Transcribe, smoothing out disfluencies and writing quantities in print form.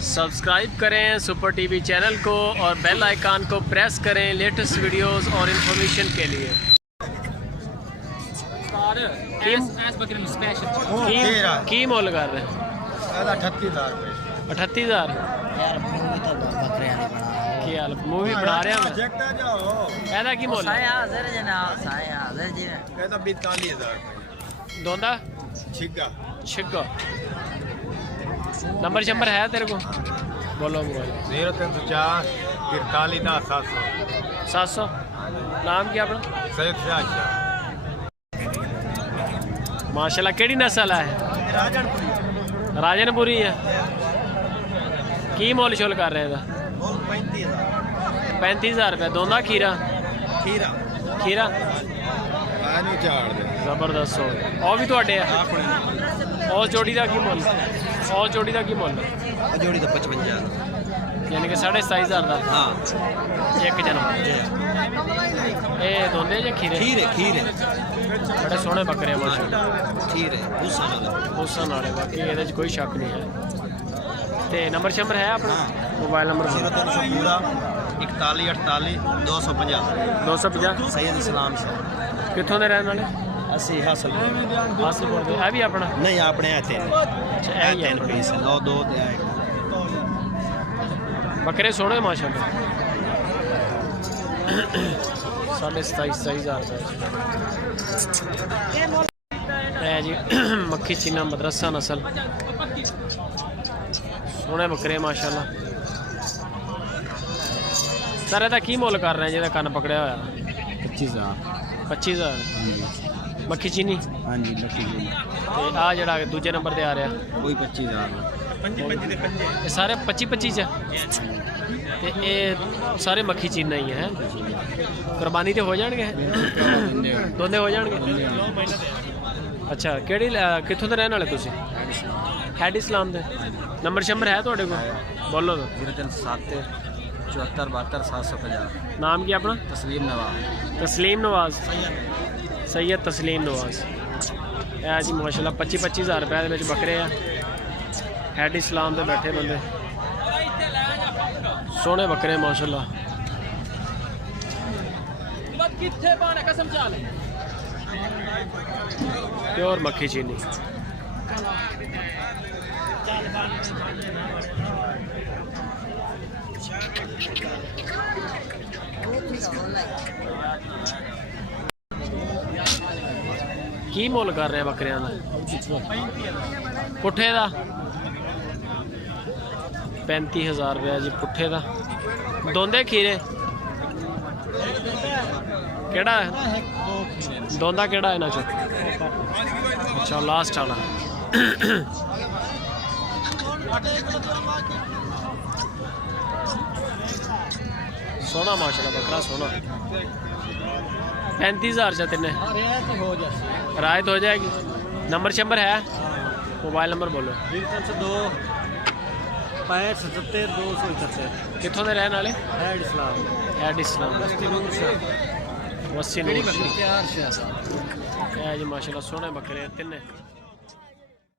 Subscribe करें super TV channel को और बेल आइकन को प्रेस करें लेटेस्ट वीडियोस और इन्फॉर्मेशन के लिए। की मोल कर रहे हैं? 38,000 की हाल मूवी बना रहे हैं ऐसा की मोल दोंदा छिग्गा नंबर शंबर है तेरे को? बोलो मोबाइल 0304 43 700। नाम क्या अपना? सैयद शाह माशाल्लाह। केड़ी नस्ल है? राजनपुरी है। की मोल शोल कर रहे हैं? 35,000 रुपये। दोंदा खीरा खीरा जबरदस्त हो और भी थोड़े और जोड़ी का की मुल? और जोड़ी का की मुल? जोड़ी का 55,000 यानी कि 27,500 का। हाँ एक जन्म ये दोंदे जे खीरे खीरे बड़े सोहने बकरे माशाल्लाह। खीरे भूसा नाले बाकी ये कोई शक नहीं है। तो नंबर शंबर है अपना? मोबाइल नंबर 41 48 250 सैयद इस्लाम से। कितों के रहने वाले? ਅਸੀਂ हासिलपुर के। है भी अपना? नहीं अपने है तीन। अच्छा है ही 3 पीस 2 ते बकरे सोने माशाल्लाह। 27,500 है जी। मक्खी चीना मदरसा नस्ल सोने बकरे माशाल्लाह। सर ਇਹਦਾ ਕੀ ਮੁੱਲ ਕਰ ਰਹੇ ਜਿਹਦਾ ਕੰਨ ਪਕੜਿਆ ਹੋਇਆ? 25,000 मक्खी चीनी। हाँ जी मक्खी चीनी। ਤੇ ਆ ਜਿਹੜਾ ਦੂਜੇ ਨੰਬਰ ਤੇ ਆ ਰਿਹਾ कोई 25,000 ਇਹ ਸਾਰੇ 25 ਚ ਤੇ ਇਹ ਸਾਰੇ ਮੱਖੀ ਚੀਨਾ ਹੀ ਹੈ। ਕੁਰਬਾਨੀ ਤੇ ਹੋ ਜਾਣਗੇ ਦੋਨੇ ਹੋ ਜਾਣਗੇ। ਅੱਛਾ ਕਿਹੜੀ ਕਿੱਥੋਂ ਦੇ ਰਹਿਣ ਵਾਲੇ ਤੁਸੀਂ? ਹੈਡ ਇਸਲਾਮ ਦੇ। ਨੰਬਰ ਸ਼ੰਬਰ ਹੈ ਤੁਹਾਡੇ ਕੋਲ? ਬੋਲੋ 0307 74 72 750। ਨਾਮ ਕੀ ਆਪਣਾ? तस्लीम नवाज सैयद तस्लीम नवाज है जी माशाल्लाह। 25,000 रुपये के बकरे आ। हैड इस्लाम से बैठे बंदे सोहने बकरे माशाल्लाह। प्योर मक्खी चीनी। की मुल कर रहे बकरिया का? पुट्ठे का 35,000 रुपया जी पुट्ठे का। दोंदे खीरे केड़ा है? दोंदा केड़ा इन्हां चों? अच्छा लास्ट वाला। सोना माशाल्लाह बकरा सोना। 35,000 से तिन्ने रायत हो जाएगी। नंबर शंबर है? मोबाइल नंबर बोलो। 0302 65 77 271। कितों के रहने वाले? Had Islam. हैड इस्लाम वसी जी माशाल्लाह सोहने बकरे तिन्ने।